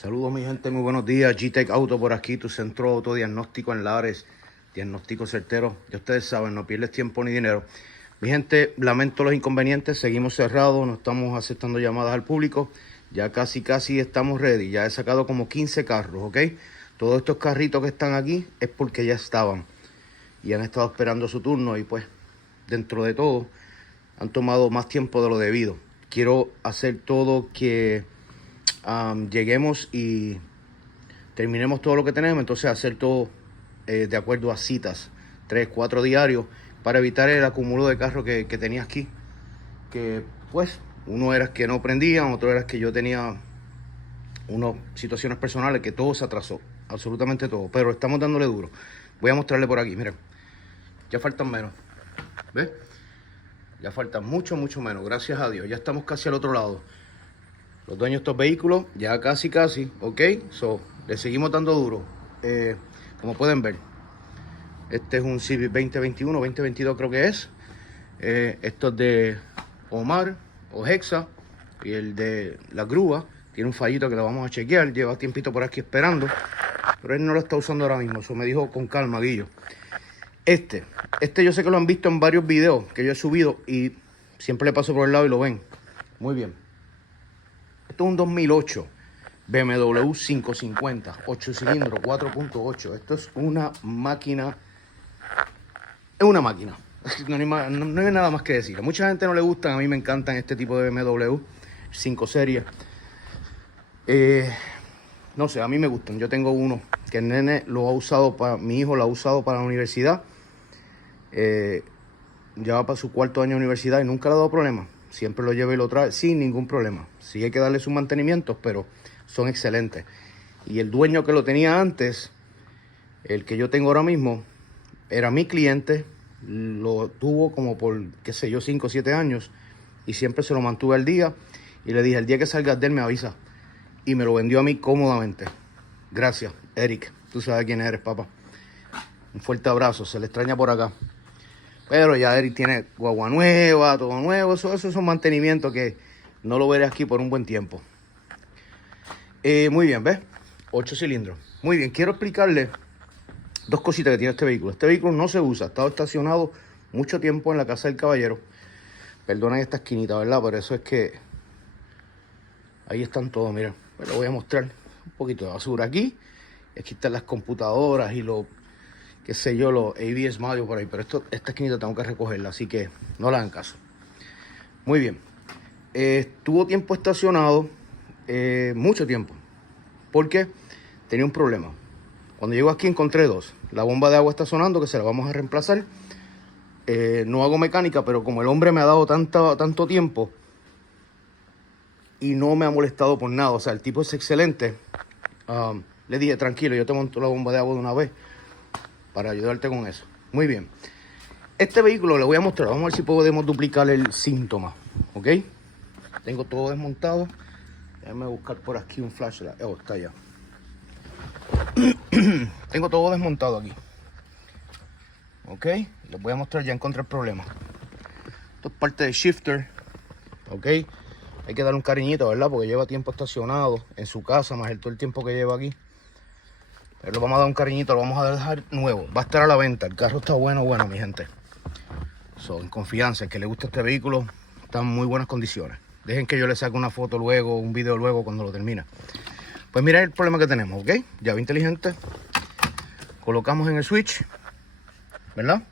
Saludos mi gente, muy buenos días. G-Tech Auto por aquí, tu centro autodiagnóstico en Lares. Diagnóstico certero. Ya ustedes saben, no pierdes tiempo ni dinero. Mi gente, lamento los inconvenientes. Seguimos cerrados, no estamos aceptando llamadas al público. Ya casi estamos ready. Ya he sacado como 15 carros, ¿ok? Todos estos carritos que están aquí es porque ya estaban. Y han estado esperando su turno y pues, dentro de todo, han tomado más tiempo de lo debido. Quiero hacer todo que lleguemos y terminemos todo lo que tenemos, entonces hacer todo de acuerdo a citas, 3, 4 diarios, para evitar el acumulo de carros que tenía aquí, que pues uno era que no prendían, otro era que yo tenía unas situaciones personales que todo se atrasó, absolutamente todo, pero estamos dándole duro. Voy a mostrarle por aquí, miren, ya faltan menos, ¿ves? Ya faltan mucho menos, gracias a Dios, ya estamos casi al otro lado. Los dueños de estos vehículos ya casi, ¿ok? So, le seguimos dando duro. Como pueden ver, este es un Civic 2021, 2022 creo que es. Esto es de Omar o Hexa. Y el de la grúa tiene un fallito que lo vamos a chequear. Lleva tiempito por aquí esperando, pero él no lo está usando ahora mismo. Eso me dijo con calma, Guillo. Este yo sé que lo han visto en varios videos que yo he subido y siempre le paso por el lado y lo ven. Muy bien. Esto es un 2008 BMW 550, 8 cilindros, 4.8. Esto es una máquina. Es una máquina. No hay nada más que decir. A mucha gente no le gustan, a mí me encantan este tipo de BMW 5 series. No sé, a mí me gustan. Yo tengo uno que el nene lo ha usado mi hijo lo ha usado para la universidad. Ya va para su 4º año de universidad y nunca le ha dado problema. Siempre lo lleva y lo trae sin ningún problema. Sí hay que darle sus mantenimientos, pero son excelentes. Y el dueño que lo tenía antes, el que yo tengo ahora mismo, era mi cliente. Lo tuvo como por, qué sé yo, 5 o 7 años. Y siempre se lo mantuve al día. Y le dije, el día que salgas de él me avisa. Y me lo vendió a mí cómodamente. Gracias, Eric. Tú sabes quién eres, papá. Un fuerte abrazo. Se le extraña por acá. Pero ya Eric tiene guagua nueva, todo nuevo. Eso son mantenimientos que no lo veré aquí por un buen tiempo. Muy bien, ¿ves? 8 cilindros. Muy bien, quiero explicarle dos cositas que tiene este vehículo. Este vehículo no se usa. Ha estado estacionado mucho tiempo en la casa del caballero. Perdonen esta esquinita, ¿verdad? Por eso es que ahí están todos, miren. Les voy a mostrar un poquito de basura aquí. Y aquí están las computadoras y los, qué sé yo, los ABS Mario por ahí. Pero esta esquinita tengo que recogerla, así que no le hagan caso. Muy bien. Estuvo tiempo estacionado, mucho tiempo. Porque tenía un problema. Cuando llego aquí encontré dos. La bomba de agua está sonando, que se la vamos a reemplazar. No hago mecánica, pero como el hombre me ha dado tanto tiempo y no me ha molestado por nada, o sea, el tipo es excelente, le dije, tranquilo, yo te monto la bomba de agua de una vez para ayudarte con eso. Muy bien. Este vehículo le voy a mostrar, vamos a ver si podemos duplicar el síntoma, ¿ok? Tengo todo desmontado. Déjame buscar por aquí un flashlight. Oh, está allá. Tengo todo desmontado aquí. Ok, les voy a mostrar, ya encontré el problema. Esto es parte del shifter. Ok, hay que darle un cariñito, ¿verdad? Porque lleva tiempo estacionado en su casa, más todo el tiempo que lleva aquí. Pero le vamos a dar un cariñito, lo vamos a dejar nuevo. Va a estar a la venta, el carro está bueno, mi gente. En confianza, el que le gusta este vehículo, está en muy buenas condiciones. Dejen que yo le saque una foto luego, un video luego cuando lo termine. Pues mira el problema que tenemos, ¿ok? Llave inteligente. Colocamos en el switch, ¿verdad?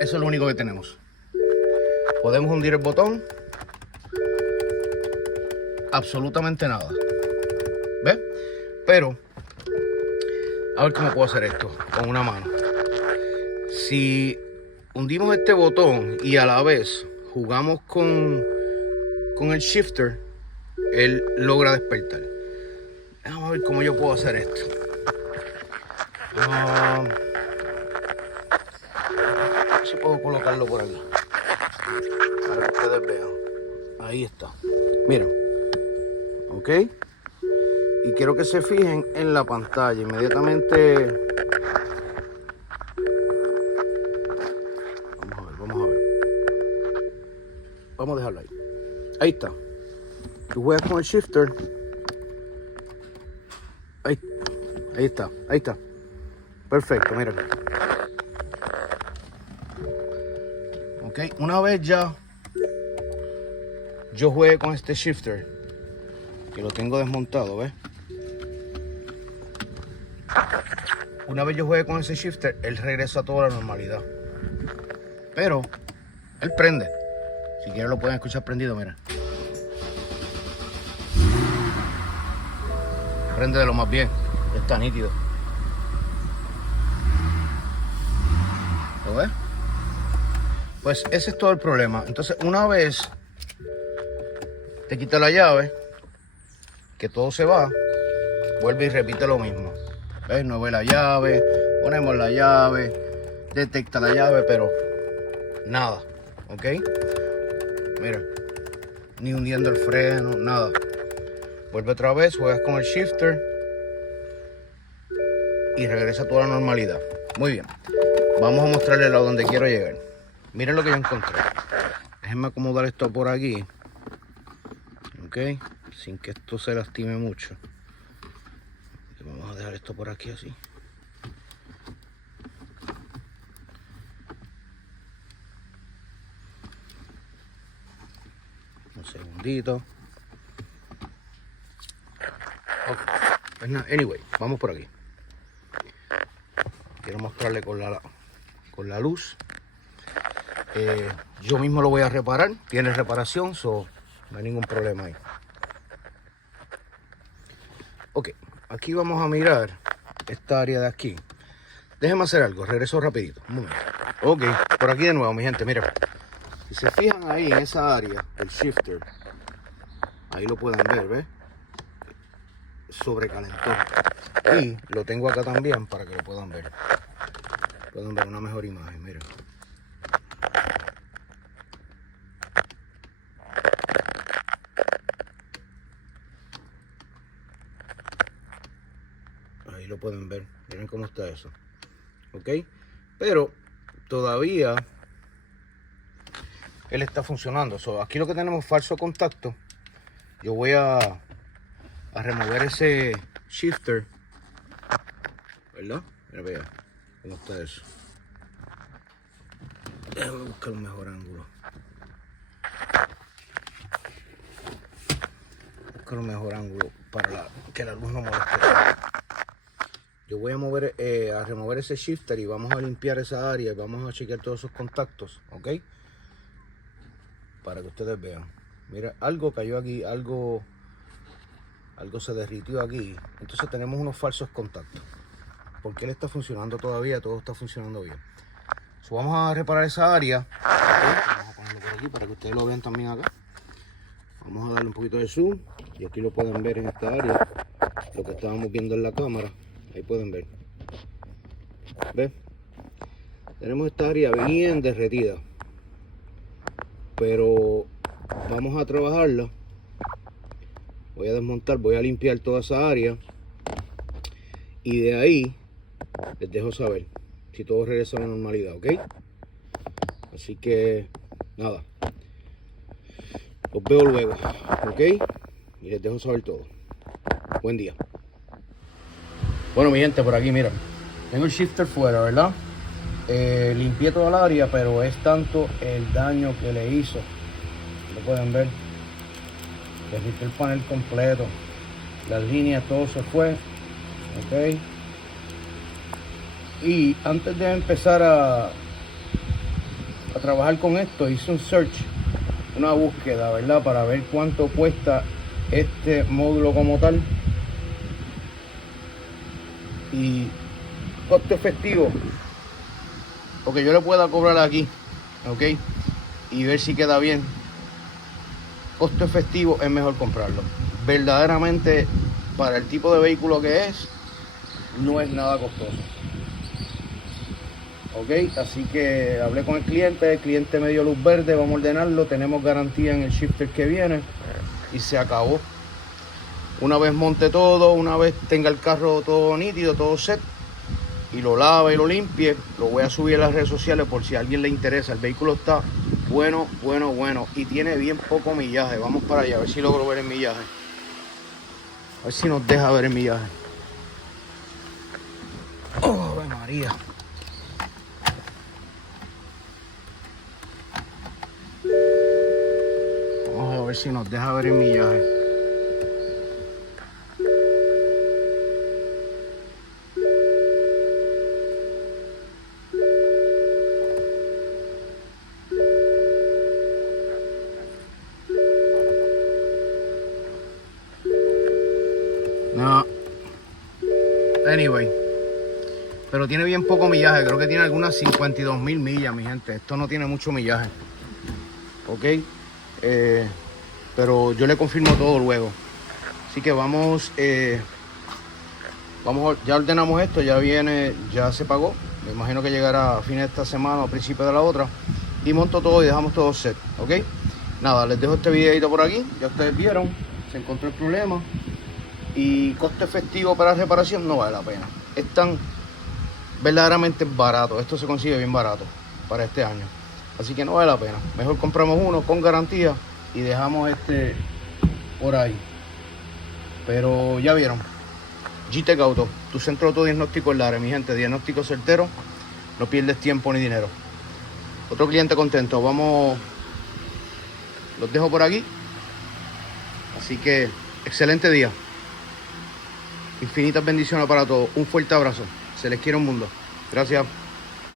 Eso es lo único que tenemos. Podemos hundir el botón. Absolutamente nada. ¿Ves? Pero, a ver cómo puedo hacer esto con una mano. Si hundimos este botón y a la vez jugamos con el shifter, él logra despertar. Vamos a ver cómo yo puedo hacer esto. A ver si puedo colocarlo por aquí para que ustedes vean. Ahí está. Mira. Ok. Y quiero que se fijen en la pantalla. Inmediatamente. Vamos a ver. Vamos a dejarlo ahí. Ahí está. Tú juegas con el shifter. Ahí está, ahí está. Perfecto, mira. Ok, una vez ya yo juegue con este shifter, que lo tengo desmontado, ¿ves? Una vez yo juegue con ese shifter, él regresa a toda la normalidad. Pero él prende. Si quieren lo pueden escuchar prendido, mira. Prende de lo más bien. Está nítido. ¿Lo ves? Pues ese es todo el problema. Entonces, una vez te quita la llave, que todo se va, vuelve y repite lo mismo. ¿Ves? No ve la llave, ponemos la llave, detecta la llave, pero nada. ¿Ok? Mira, ni hundiendo el freno, nada. Vuelve otra vez, juegas con el shifter y regresa a toda la normalidad. Muy bien, vamos a mostrarles a donde quiero llegar. Miren lo que yo encontré. Déjenme acomodar esto por aquí, ok, sin que esto se lastime mucho. Vamos a dejar esto por aquí así. Un segundito. Okay. Pues nada, anyway, vamos por aquí. Quiero mostrarle con la luz. Yo mismo lo voy a reparar. Tiene reparación, so no hay ningún problema ahí. Ok, aquí vamos a mirar esta área de aquí. Déjenme hacer algo, regreso rapidito. Un momento. Ok, por aquí de nuevo, mi gente, miren. Si se fijan ahí en esa área, el shifter, ahí lo pueden ver, ¿ves? Sobrecalentó. Y lo tengo acá también para que lo puedan ver. Pueden ver una mejor imagen, miren. Ahí lo pueden ver. Miren cómo está eso. ¿Ok? Pero todavía él está funcionando. So, aquí lo que tenemos es falso contacto. Yo voy a remover ese shifter, ¿verdad? Mira, vea cómo está eso. Déjame buscar un mejor ángulo. Buscar un mejor ángulo para que la luz no moleste. Yo voy a remover ese shifter y vamos a limpiar esa área y vamos a chequear todos esos contactos, ¿ok? Para que ustedes vean. Mira, algo cayó aquí, algo se derritió aquí. Entonces tenemos unos falsos contactos. Porque él está funcionando todavía, todo está funcionando bien. So, vamos a reparar esa área. ¿Okay? Vamos a ponerlo por aquí para que ustedes lo vean también acá. Vamos a darle un poquito de zoom. Y aquí lo pueden ver en esta área. Lo que estábamos viendo en la cámara. Ahí pueden ver. ¿Ves? Tenemos esta área bien derretida. Pero vamos a trabajarla. Voy a desmontar, voy a limpiar toda esa área. Y de ahí les dejo saber si todo regresa a la normalidad, ¿ok? Así que nada. Los veo luego, ¿ok? Y les dejo saber todo. Buen día. Bueno, mi gente, por aquí, mira. Tengo el shifter fuera, ¿verdad? Limpié toda el área, pero es tanto el daño que le hizo. Lo pueden ver. Derritió el panel completo. Las líneas, todo se fue. Ok. Y antes de empezar a trabajar con esto, hice un search, una búsqueda, ¿verdad? Para ver cuánto cuesta este módulo como tal. Y costo efectivo, lo que yo le pueda cobrar aquí, ok, y ver si queda bien. Costo efectivo es mejor comprarlo. Verdaderamente, para el tipo de vehículo que es, no es nada costoso. Ok, así que hablé con el cliente me dio luz verde, vamos a ordenarlo, tenemos garantía en el shifter que viene y se acabó. Una vez monte todo, una vez tenga el carro todo nítido, todo set, y lo lave y lo limpie, lo voy a subir a las redes sociales por si a alguien le interesa. El vehículo está Bueno, bueno, bueno. Y tiene bien poco millaje. Vamos para allá, a ver si logro ver el millaje. A ver si nos deja ver el millaje. ¡Oh, Ave María! Vamos a ver si nos deja ver el millaje. No. Anyway. Pero tiene bien poco millaje. Creo que tiene algunas 52.000 millas, mi gente. Esto no tiene mucho millaje. Ok. Pero yo le confirmo todo luego. Así que vamos. Ya ordenamos esto. Ya viene. Ya se pagó. Me imagino que llegará a fines de esta semana o a principios de la otra. Y monto todo y dejamos todo set. Ok. Nada, les dejo este videito por aquí. Ya ustedes vieron. Se encontró el problema. Y coste efectivo para reparación no vale la pena. Es tan verdaderamente barato. Esto se consigue bien barato para este año. Así que no vale la pena. Mejor compramos uno con garantía y dejamos este por ahí. Pero ya vieron. G-Tech Auto, tu centro de autodiagnóstico en Lares, mi gente. Diagnóstico certero. No pierdes tiempo ni dinero. Otro cliente contento. Vamos. Los dejo por aquí. Así que excelente día. Infinitas bendiciones para todos. Un fuerte abrazo. Se les quiere un mundo. Gracias.